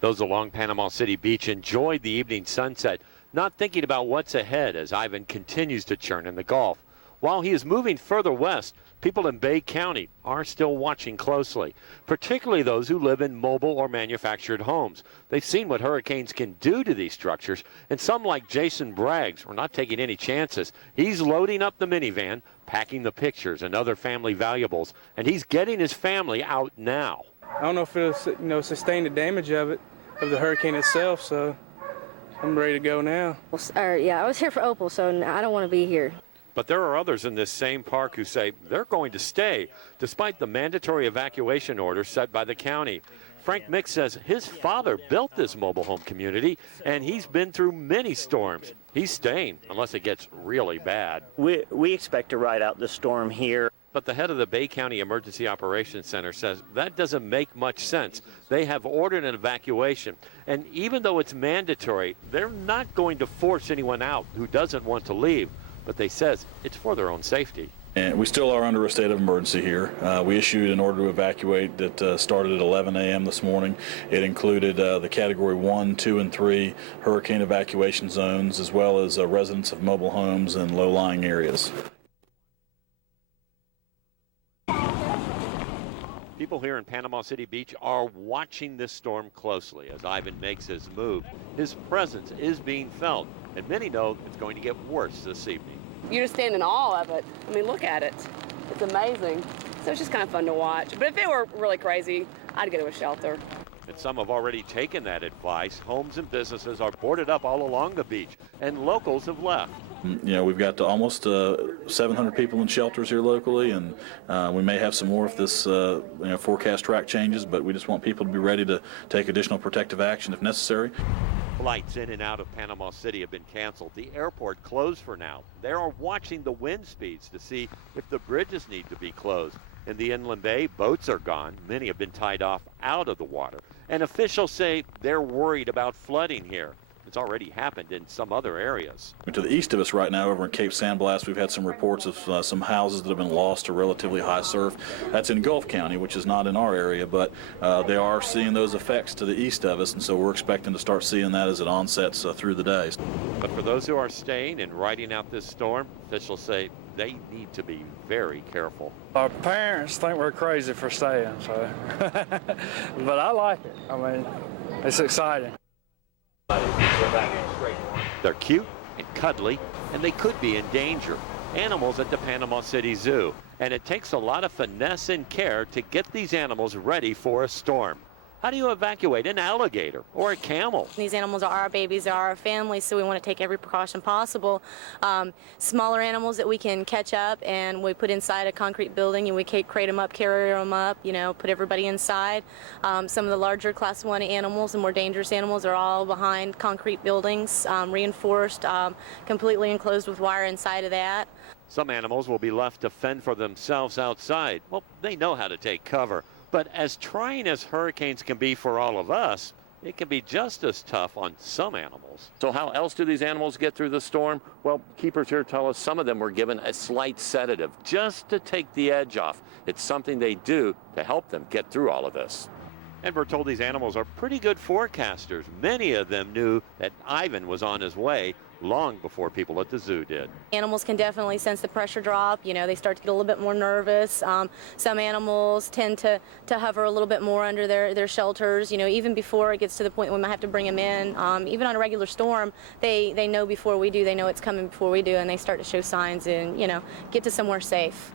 Those along Panama City Beach enjoyed the evening sunset, not thinking about what's ahead as Ivan continues to churn in the Gulf. While he is moving further west, people in Bay County are still watching closely, particularly those who live in mobile or manufactured homes. They've seen what hurricanes can do to these structures, and some like Jason Braggs are not taking any chances. He's loading up the minivan, packing the pictures and other family valuables, and he's getting his family out now. I don't know if it'll, sustain the damage of the hurricane itself, so I'm ready to go now. Yeah, I was here for Opal, so I don't want to be here. But there are others in this same park who say they're going to stay, despite the mandatory evacuation order set by the county. Frank Mick says his father built this mobile home community, and he's been through many storms. He's staying unless it gets really bad. We expect to ride out the storm here. But the head of the Bay County Emergency Operations Center says that doesn't make much sense. They have ordered an evacuation, and even though it's mandatory, they're not going to force anyone out who doesn't want to leave. But they says it's for their own safety. And we still are under a state of emergency here. We issued an order to evacuate that started at 11 a.m. this morning. It included the Category 1, 2, and 3 hurricane evacuation zones, as well as residents of mobile homes and low-lying areas. People here in Panama City Beach are watching this storm closely as Ivan makes his move. His presence is being felt, and many know it's going to get worse this evening. You just stand in awe of it. I mean, look at it. It's amazing. So it's just kind of fun to watch. But if it were really crazy, I'd go to a shelter. And some have already taken that advice. Homes and businesses are boarded up all along the beach, and locals have left. We've got almost 700 people in shelters here locally, and we may have some more if this forecast track changes, but we just want people to be ready to take additional protective action if necessary. Flights in and out of Panama City have been canceled. The airport closed for now. They are watching the wind speeds to see if the bridges need to be closed. In the inland bay, boats are gone. Many have been tied off out of the water. And officials say they're worried about flooding here. It's already happened in some other areas. To the east of us right now, over in Cape San Blas, we've had some reports of some houses that have been lost to relatively high surf. That's in Gulf County, which is not in our area, but they are seeing those effects to the east of us, and so we're expecting to start seeing that as it onsets through the days. But for those who are staying and riding out this storm, officials say they need to be very careful. Our parents think we're crazy for staying, so. But I like it. I mean, it's exciting. They're cute and cuddly, and they could be in danger. Animals at the Panama City Zoo. And it takes a lot of finesse and care to get these animals ready for a storm. How do you evacuate an alligator or a camel? These animals are our babies, they're our family, so we want to take every precaution possible. Smaller animals that we can catch up and we put inside a concrete building and we crate them up, carry them up, put everybody inside. Some of the larger Class 1 animals and more dangerous animals are all behind concrete buildings, reinforced, completely enclosed with wire inside of that. Some animals will be left to fend for themselves outside. Well, they know how to take cover. But as trying as hurricanes can be for all of us, it can be just as tough on some animals. So how else do these animals get through the storm? Well, keepers here tell us some of them were given a slight sedative just to take the edge off. It's something they do to help them get through all of this. And we're told these animals are pretty good forecasters. Many of them knew that Ivan was on his way long before people at the zoo did. Animals can definitely sense the pressure drop. They start to get a little bit more nervous. Some animals tend to hover a little bit more under their shelters. Even before it gets to the point when we might have to bring them in. Even on a regular storm, they know before we do. They know it's coming before we do, and they start to show signs and, get to somewhere safe.